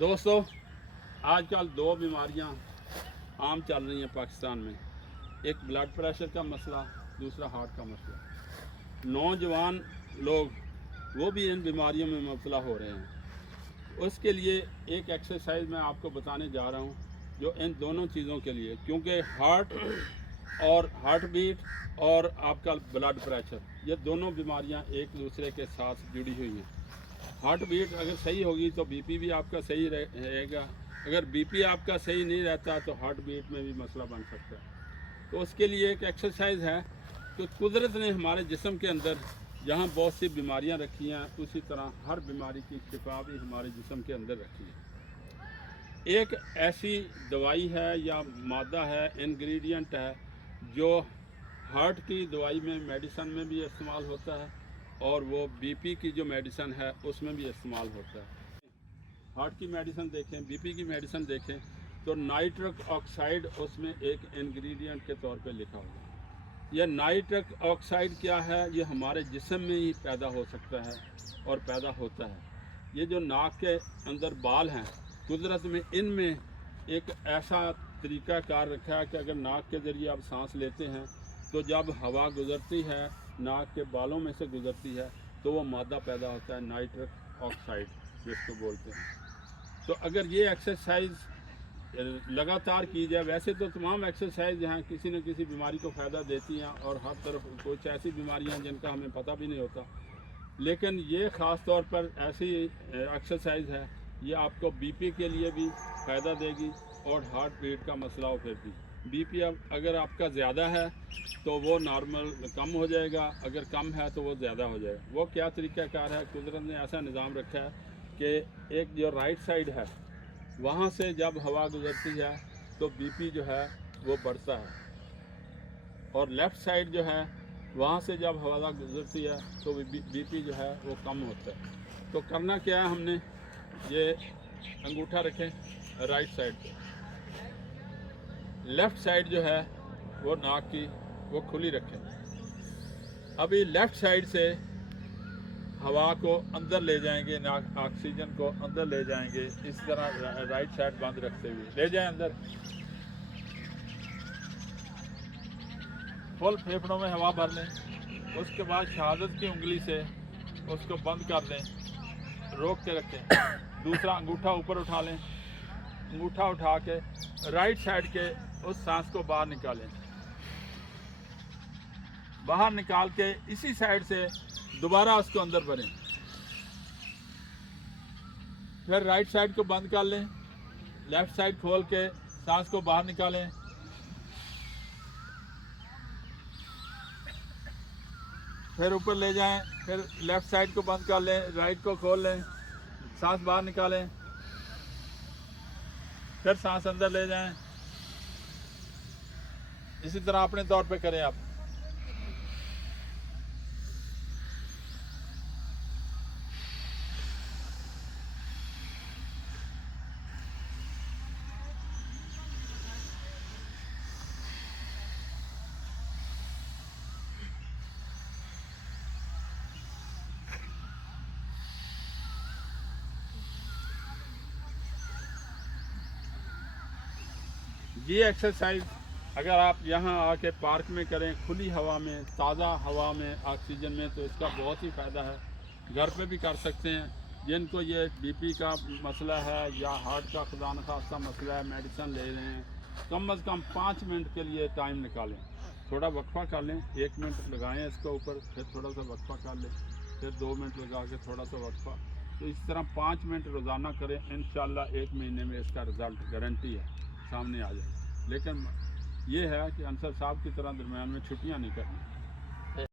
दोस्तों, आजकल दो बीमारियां आम चल रही हैं पाकिस्तान में। एक ब्लड प्रेशर का मसला, दूसरा हार्ट का मसला। नौजवान लोग वो भी इन बीमारियों में मुब्तला हो रहे हैं। उसके लिए एक एक्सरसाइज मैं आपको बताने जा रहा हूँ जो इन दोनों चीज़ों के लिए, क्योंकि हार्ट बीट और आपका ब्लड प्रेशर, ये दोनों बीमारियाँ एक दूसरे के साथ जुड़ी हुई हैं। हार्ट बीट अगर सही होगी तो बीपी भी आपका सही रहेगा। अगर बीपी आपका सही नहीं रहता तो हार्ट बीट में भी मसला बन सकता है। तो उसके लिए एक एक्सरसाइज है कि कुदरत ने हमारे जिस्म के अंदर जहाँ बहुत सी बीमारियाँ रखी हैं, उसी तरह हर बीमारी की शिफा भी हमारे जिस्म के अंदर रखी है। एक ऐसी दवाई है या मादा है, इंग्रेडिएंट है, जो हार्ट की दवाई में, मेडिसन में भी इस्तेमाल होता है और वो बीपी की जो मेडिसन है उसमें भी इस्तेमाल होता है। हार्ट की मेडिसन देखें, बीपी की मेडिसन देखें तो नाइट्रिक ऑक्साइड उसमें एक इंग्रेडिएंट के तौर पे लिखा हुआ है। यह नाइट्रिक ऑक्साइड क्या है? ये हमारे जिस्म में ही पैदा हो सकता है और पैदा होता है। ये जो नाक के अंदर बाल हैं, कुदरत में इनमें एक ऐसा तरीक़ाकार रखा है कि अगर नाक के ज़रिए आप सांस लेते हैं तो जब हवा गुज़रती है, नाक के बालों में से गुज़रती है, तो वो मादा पैदा होता है, नाइट्रिक ऑक्साइड जिसको बोलते हैं। तो अगर ये एक्सरसाइज लगातार की जाए, वैसे तो तमाम एक्सरसाइज यहाँ किसी न किसी बीमारी को फ़ायदा देती हैं और हर तरफ कुछ ऐसी बीमारियाँ हैं जिनका हमें पता भी नहीं होता, लेकिन ये ख़ास तौर पर ऐसी एक्सरसाइज है, ये आपको बीपी के लिए भी फ़ायदा देगी और हार्ट बीट का मसला हो फिर भी। बीपी अगर आपका ज़्यादा है तो वो नॉर्मल कम हो जाएगा, अगर कम है तो वो ज़्यादा हो जाएगा। वो क्या तरीक़ाकार है? कुदरत ने ऐसा निज़ाम रखा है कि एक जो राइट साइड है वहाँ से जब हवा गुज़रती है तो बीपी जो है वो बढ़ता है, और लेफ़्ट साइड जो है वहाँ से जब हवा गुज़रती है तो बीपी जो है वो कम होता है। तो करना क्या है, हमने ये अंगूठा रखें राइट साइड पे, लेफ़्ट साइड जो है वो नाक की वो खुली रखें। अभी लेफ़्ट साइड से हवा को अंदर ले जाएंगे, नाक ऑक्सीजन को अंदर ले जाएंगे, इस तरह राइट साइड बंद रखते हुए ले जाएं अंदर। फुल फेफड़ों में हवा भर लें, उसके बाद शहादत की उंगली से उसको बंद कर दें, रोक के रखें। दूसरा अंगूठा ऊपर उठा लें, अंगूठा उठा के राइट साइड के उस सांस को बाहर निकालें। बाहर निकाल के इसी साइड से दोबारा उसको अंदर भरें। फिर राइट साइड को बंद कर लें, लेफ़्ट साइड खोल के सांस को बाहर निकालें। फिर ऊपर ले जाएं, फिर लेफ़्ट साइड को बंद कर लें, राइट को खोल लें, सांस बाहर निकालें, फिर सांस अंदर ले जाएं। इसी तरह अपने तौर पे करें आप। ये एक्सरसाइज अगर आप यहाँ आके पार्क में करें, खुली हवा में, ताज़ा हवा में, ऑक्सीजन में, तो इसका बहुत ही फ़ायदा है। घर पे भी कर सकते हैं। जिनको ये बीपी का मसला है या हार्ट का खुदा न खास्ता मसला है, मेडिसिन ले रहे हैं, कम अज़ कम 5 मिनट के लिए टाइम निकालें, थोड़ा वक्फा कर लें, 1 मिनट लगाएं इसके ऊपर, फिर थोड़ा सा वक्फा कर लें, फिर 2 मिनट लगा के थोड़ा सा वक्फा। तो इस तरह 5 मिनट रोज़ाना करें, इंशाल्लाह 1 महीने में इसका रिज़ल्ट गारंटी है, सामने आ जाएगा। लेकिन ये है कि अंसर साहब की तरह दरमियान में छुट्टियाँ नहीं करनी।